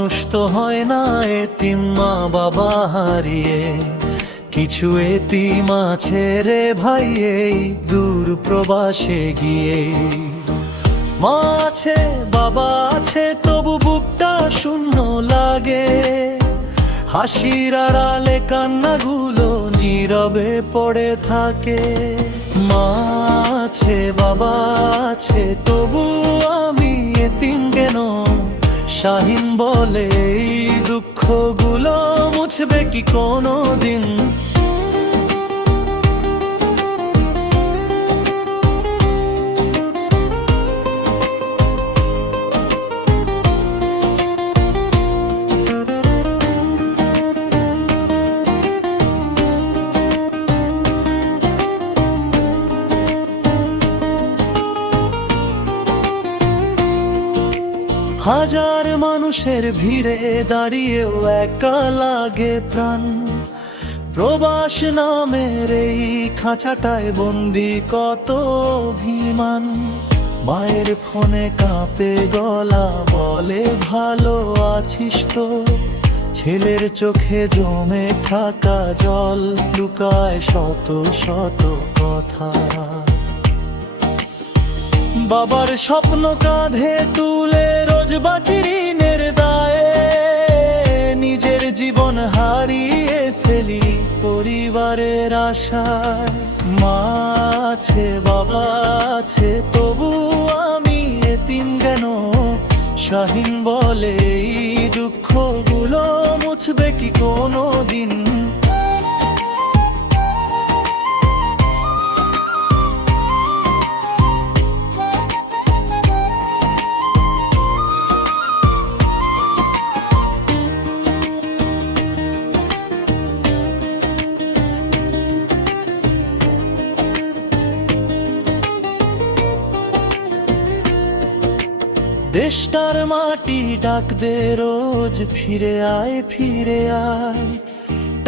মানুষ তো হয় না এতিম মা বাবা হারিয়ে, কিছু এতিম আছে রে ভাই এই দূর প্রবাসে গিয়ে। মা আছে বাবা আছে তবু বুকটা শূন্য লাগে, হাসির আড়ালে কান্নাগুলো নীরবে পড়ে থাকে। মা আছে বাবা আছে তবু আমি এতিম কেন, শাহিন বলে এই দুঃখগুলো মুছবে কি কোনো দিন। হাজার মানুষের ভিড়ে দাঁড়িয়েও একা লাগে প্রাণ, প্রবাস নামের এই খাঁচাটায় বন্দি কত অভিমান। মায়ের ফোনে কাঁপে গলা বলে ভালো আছিস তো, ছেলের চোখে জমে থাকা জল লুকায় শত শত কথা। বাবার স্বপ্ন কাঁধে তুলে রোজ বাঁচি ঋণের দায়ে, নিজের জীবন হারিয়ে ফেলি পরিবারের আশায়। মা আছে বাবা আছে তবু আমি এতিম কেন, শাহিন বলে এই দুঃখগুলো মুছবে কি কোনো দিন। দেশটার মাটি ডাক দে রোজ ফিরে আয় ফিরে আয়,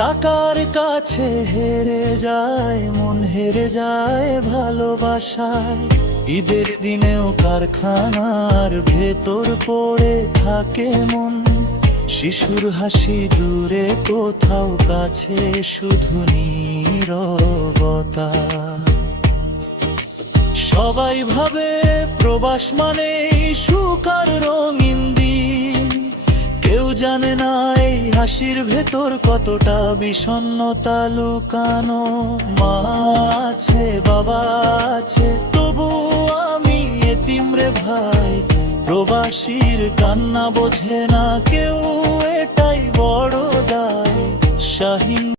টাকার কাছে হেরে যায় মন, হেরে যায় ভালোবাসায়। ঈদের দিনেও কারখানার ভেতর পড়ে থাকে মন, শিশুর হাসি দূরে কোথাও কাছে শুধু নীরবতা। সবাই ভাবে প্রবাস মানে সুখ আর রঙিন দিন, কেউ জানে না এই হাসির ভেতর কতটা বিষণ্ণতা লুকানো। মা আছে বাবা আছে তবু আমি এতিম রে ভাই, প্রবাসীর কান্না বোঝে না কেউ, এটাই বড় দায়। শাহিন